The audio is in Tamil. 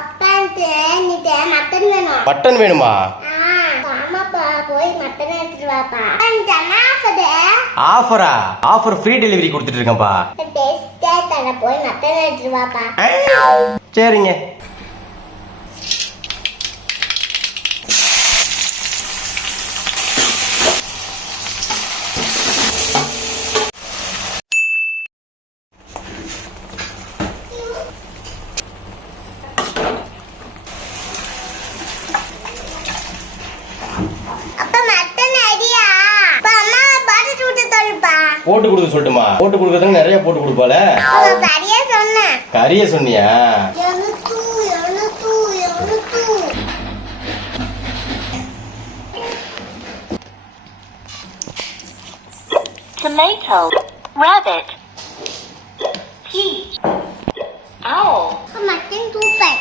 அப்பான்ட்டு நீட்டே மட்டன் வேணும். மட்டன் வேணுமா? ஆமாப்பா, போய் மட்டன் எடுத்துட்டு வாப்பா. ஆஃபரா? ஆஃபர் ஃப்ரீ டெலிவரி கொடுத்துட்டு இருக்கேன்ப்பா. டெஸ்டே தர, போய் மட்டன் எடுத்துட்டு வாப்பா. சரிங்க. அப்பா மட்டன் ஐடியா. அப்பா அம்மா பாத்து சுட்டு தருப்பா. போட்டு கொடுக்க சொல்லட்டுமா? போட்டு கொடுக்கறதுக்கு நிறைய போட்டு கொடுப்பால. கறியே சொன்னேன். கறிய சொன்னியா? Tomato, rabbit, peach, owl. Mutton super.